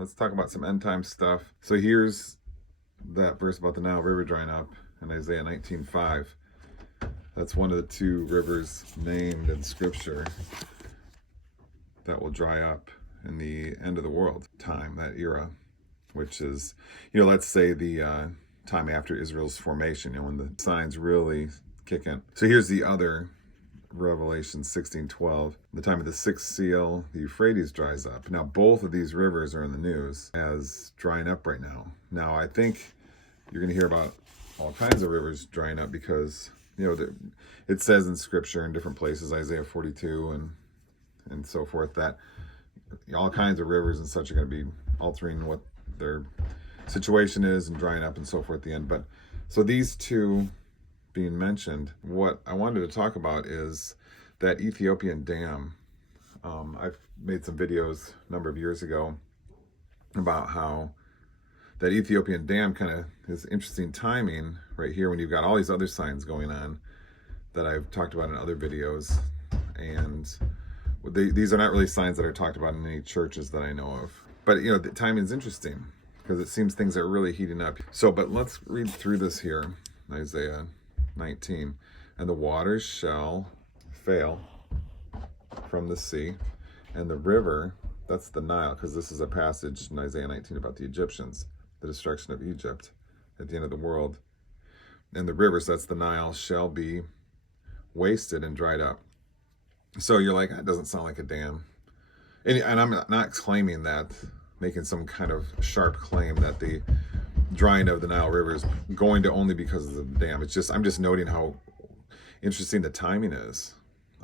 let's talk about some end time stuff. So here's that verse about the Nile River drying up in Isaiah 19:5. That's one of the two rivers named in Scripture that will dry up in the end of the world time, that era, which is, let's say the time after Israel's formation, when the signs really kick in. So here's the other Revelation 16:12. The time of the sixth seal, the Euphrates dries up. Now, both of these rivers are in the news as drying up right now. Now, I think you're going to hear about all kinds of rivers drying up because, it says in Scripture in different places, Isaiah 42 and so forth, that all kinds of rivers and such are going to be altering what their situation is and drying up and so forth at the end. But so these two being mentioned, what I wanted to talk about is that Ethiopian dam. I've made some videos a number of years ago about how that Ethiopian dam kind of is interesting timing right here when you've got all these other signs going on that I've talked about in other videos. And these are not really signs that are talked about in any churches that I know of. But, the timing is interesting because it seems things are really heating up. So, but let's read through this here, Isaiah 19. And the waters shall fail from the sea, and the river, that's the Nile, because this is a passage in Isaiah 19 about the Egyptians, the destruction of Egypt at the end of the world. And the rivers, that's the Nile, shall be wasted and dried up. So you're like, that doesn't sound like a dam. And I'm not claiming that, making some kind of sharp claim that the drying of the Nile River is going to only because of the dam. It's just, I'm just noting how interesting the timing is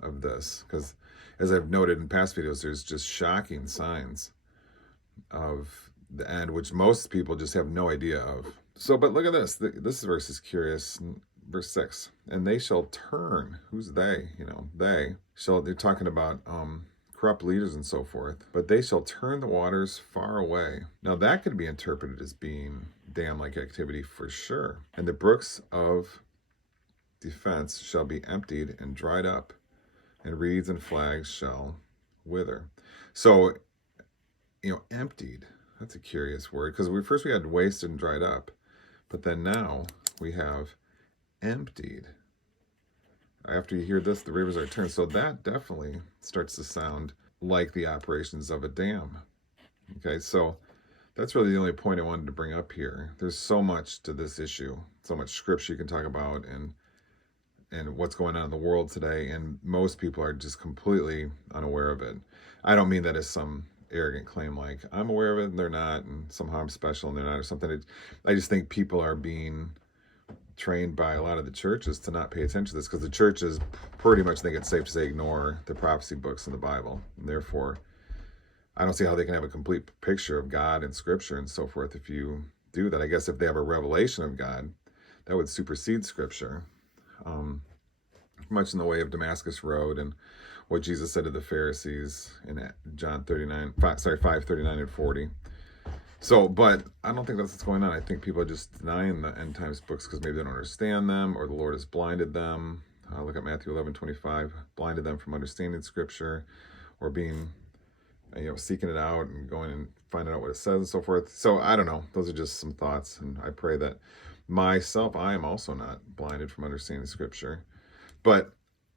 of this, because as I've noted in past videos, there's just shocking signs of the end, which most people just have no idea of. So, but look at this. This verse is curious. Verse 6, and they shall turn. Who's they? They're talking about corrupt leaders and so forth, but they shall turn the waters far away. Now that could be interpreted as being dam-like activity for sure. And the brooks of defense shall be emptied and dried up, and reeds and flags shall wither. So, emptied, that's a curious word, because first we had wasted and dried up, but then now we have emptied. After you hear this, the rivers are turned. So that definitely starts to sound like the operations of a dam. Okay, so that's really the only point I wanted to bring up here. There's so much to this issue, so much scripture you can talk about and what's going on in the world today, and most people are just completely unaware of it. I don't mean that as some arrogant claim like I'm aware of it and they're not, and somehow I'm special and they're not, or something. I just think people are being trained by a lot of the churches to not pay attention to this, because the churches pretty much think it's safe to say ignore the prophecy books in the Bible, and therefore I don't see how they can have a complete picture of God and Scripture and so forth if you do that. I guess if they have a revelation of God, that would supersede Scripture, much in the way of Damascus Road and what Jesus said to the Pharisees in John 5:39 and 40. So, but I don't think that's what's going on. I think people are just denying the end times books because maybe they don't understand them, or the Lord has blinded them. Look at Matthew 11:25, blinded them from understanding Scripture, or being, seeking it out and going and finding out what it says and so forth. So I don't know. Those are just some thoughts, and I pray that myself, I am also not blinded from understanding Scripture. But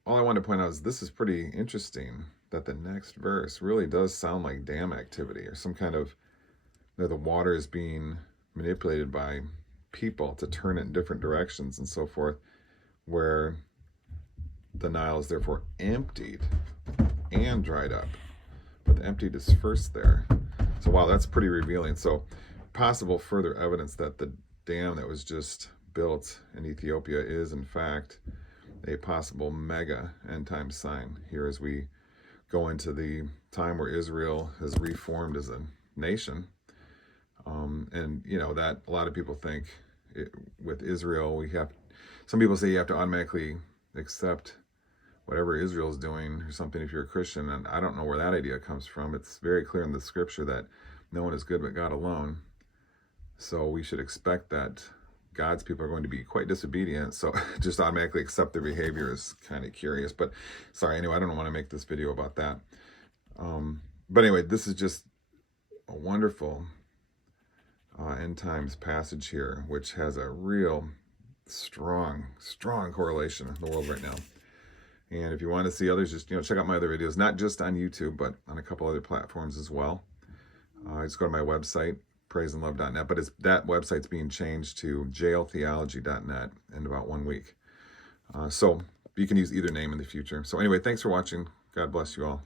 all I want to point out is this is pretty interesting, that the next verse really does sound like dam activity, or some kind of, the water is being manipulated by people to turn it in different directions and so forth, where the Nile is therefore emptied and dried up. But the emptied is first there. So wow, that's pretty revealing. So possible further evidence that the dam that was just built in Ethiopia is in fact a possible mega end time sign here as we go into the time where Israel is reformed as a nation. And that a lot of people think with Israel, some people say you have to automatically accept whatever Israel's doing or something if you're a Christian. And I don't know where that idea comes from. It's very clear in the Scripture that no one is good but God alone. So we should expect that God's people are going to be quite disobedient. So just automatically accept their behavior is kind of curious. But sorry, anyway, I don't want to make this video about that. But anyway, this is just a wonderful end times passage here, which has a real strong correlation in the world right now. And if you want to see others, just check out my other videos, not just on YouTube, but on a couple other platforms as well. Just go to my website, praiseandlove.net, but that website's being changed to jailtheology.net in about 1 week. So you can use either name in the future. So anyway, thanks for watching. God bless you all.